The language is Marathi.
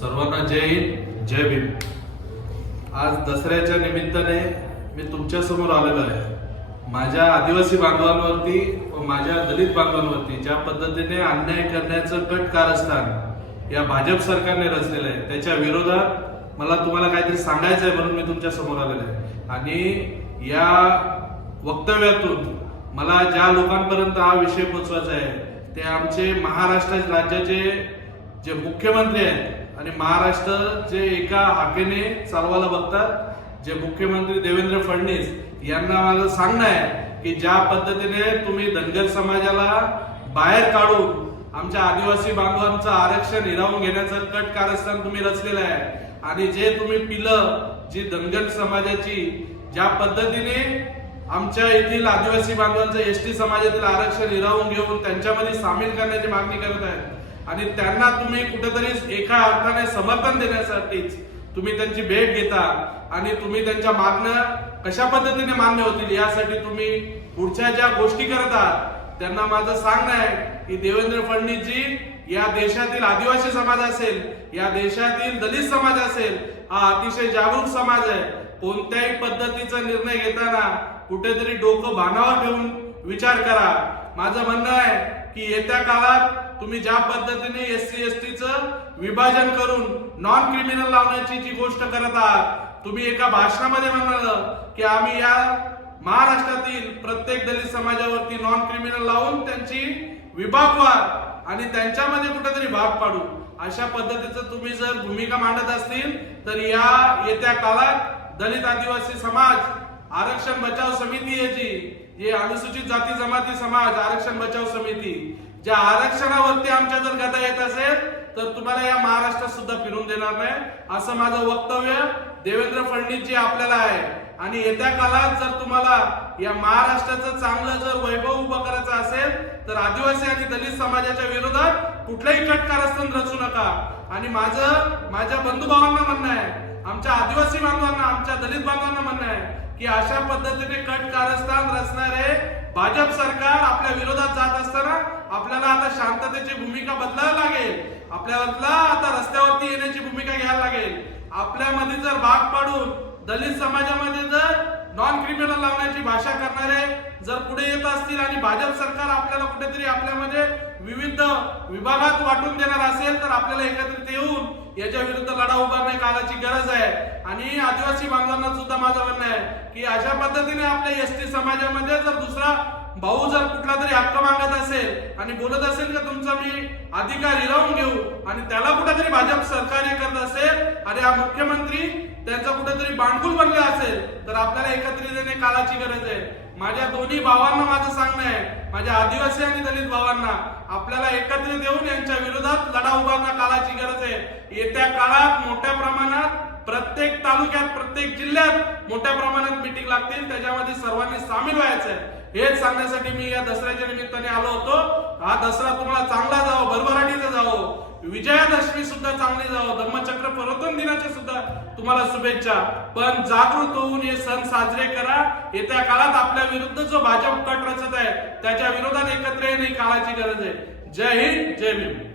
सर्वांना जय हिंद जय भीम. आज दसऱ्याच्या निमित्ताने मी तुमच्यासमोर आलेलो आहे. माझ्या आदिवासी बांधवांवरती व माझ्या दलित बांधवांवरती ज्या पद्धतीने अन्याय करण्याचं कट कारस्थान या भाजप सरकारने रचलेलं आहे त्याच्या विरोधात मला तुम्हाला काहीतरी सांगायचं आहे म्हणून मी तुमच्यासमोर आलेलो आहे. आणि या वक्तव्यातून मला ज्या लोकांपर्यंत हा विषय पोचवायचा आहे ते आमचे महाराष्ट्र राज्याचे जे मुख्यमंत्री आहेत आणि महाराष्ट्र जे एका हाकेने चालवायला बघतात जे मुख्यमंत्री देवेंद्र फडणवीस यांना माझं सांगणं आहे की ज्या पद्धतीने तुम्ही धनगर समाजाला बाहेर काढून आमच्या आदिवासी बांधवांचं आरक्षण हिरावून घेण्याचं कट कारस्थान तुम्ही रचलेलं आहे. आणि जे तुम्ही पिलं जी धनगर समाजाची ज्या पद्धतीने आमच्या येथील आदिवासी बांधवांचं एस टी समाजातील आरक्षण हिरावून घेऊन त्यांच्यामध्ये सामील करण्याची मागणी करत आहेत. आणि त्यांना तुम्ही कुठेतरी एका अर्थाने समर्थन देण्यासाठीच तुम्ही त्यांची भेट घेता आणि तुम्ही त्यांच्या मागण्या कशा पद्धतीने मान्य होतील यासाठी तुम्ही पुढच्या ज्या गोष्टी करत आहात त्यांना माझं सांगणं आहे की देवेंद्र फडणवीसजी या देशातील आदिवासी समाज असेल या देशातील दलित समाज असेल हा अतिशय जागरूक समाज आहे. कोणत्याही पद्धतीचा निर्णय घेताना कुठेतरी डोकं भानावर ठेवून विचार करा. माझं म्हणणं आहे की येत्या काळात तुम्ही ज्या पद्धतीने एस सी एस टीचं विभाजन करून नॉन क्रिमिनल लावण्याची जी गोष्ट करत आहात तुम्ही एका भाषणामध्ये म्हणाल की आम्ही या महाराष्ट्रातील प्रत्येक दलित समाजावरती नॉन क्रिमिनल लावून त्यांची विभागवार आणि त्यांच्यामध्ये कुठेतरी भाग पाडू. अशा पद्धतीचं तुम्ही जर भूमिका मांडत असतील तर या येत्या काळात दलित आदिवासी समाज आरक्षण बचाव समिती याची जे. अनुसूचित जाती जमाती समाज आरक्षण बचाव समिती. ज्या आरक्षणावरती आमच्या जर गदा येत असेल तर तुम्हाला या महाराष्ट्रात सुद्धा फिरून देणार नाही. असं माझं वक्तव्य देवेंद्र फडणवीस जी आपल्याला आहे. आणि येत्या काळात जर तुम्हाला या महाराष्ट्राचं चांगलं जर वैभव उभं करायचं असेल तर आदिवासी आणि दलित समाजाच्या विरोधात कुठलाही कट कारस्थान रचू नका. आणि माझं माझ्या बंधुभावांना म्हणणं आहे आमच्या आदिवासी बांधवांना आमच्या दलित बांधवांना म्हणणं आहे की अशा पद्धतीने कट कारस्थान रचणारे भाजप सरकार आपल्या विरोधात जात असताना आपल्याला आता शांततेची भूमिका बदलायला लागेल. आपल्याला आता रस्त्यावरती येण्याची भूमिका घ्यायला लागेल. आपल्यामध्ये जर भाग पाडून दलित समाजामध्ये जर नॉन क्रिमिनल लावण्याची भाषा करणारे जर पुढे येत असतील आणि भाजप सरकार आपल्याला कुठेतरी आपल्या विविध विभागात वाटून देणार असेल तर आपल्याला एकत्रित येऊन याच्या विरुद्ध लढा उभारणे काळाची गरज आहे. आणि आदिवासी बांधवांना सुद्धा माझं म्हणणं आहे की अशा पद्धतीने आपल्या एस टी समाजामध्ये जर दुसरा भाऊ जर कुठला तरी हक्क असेल आणि बोलत असेल का तुमचा मी अधिकार हिरावून घेऊ आणि त्याला कुठेतरी भाजप सहकार्य करत असेल आणि हा मुख्यमंत्री त्यांचा कुठेतरी बांडगुल बनला असेल तर आपल्याला एकत्रित येणे काळाची गरज आहे. माझ्या दोन्ही भावांना माझं सांगणं आहे. माझ्या आदिवासी आणि दलित भावांना आपल्याला एकत्रित येऊन यांच्या विरोधात लढा उभारणं काळाची गरज आहे. येत्या काळात मोठ्या प्रमाणात प्रत्येक तालुक्यात प्रत्येक जिल्ह्यात मोठ्या प्रमाणात मिटिंग लागतील. त्याच्यामध्ये सर्वांनी सामील व्हायचं आहे. हेच सांगण्यासाठी मी या दसऱ्याच्या निमित्ताने आलो होतो. हा दसरा तुम्हाला चांगला जावो भरभराटीचा जावो. विजयादशमी सुद्धा चांगली जावो धम्मचक्र प्रवर्तन दिनाच्या सुद्धा तुम्हाला शुभेच्छा. पण जागृत होऊन हे सण साजरे करा. येत्या काळात आपल्या विरुद्ध जो भाजप कट रचत आहे त्याच्या विरोधात एकत्र येणे काळाची गरज आहे. जय हिंद जय भीम.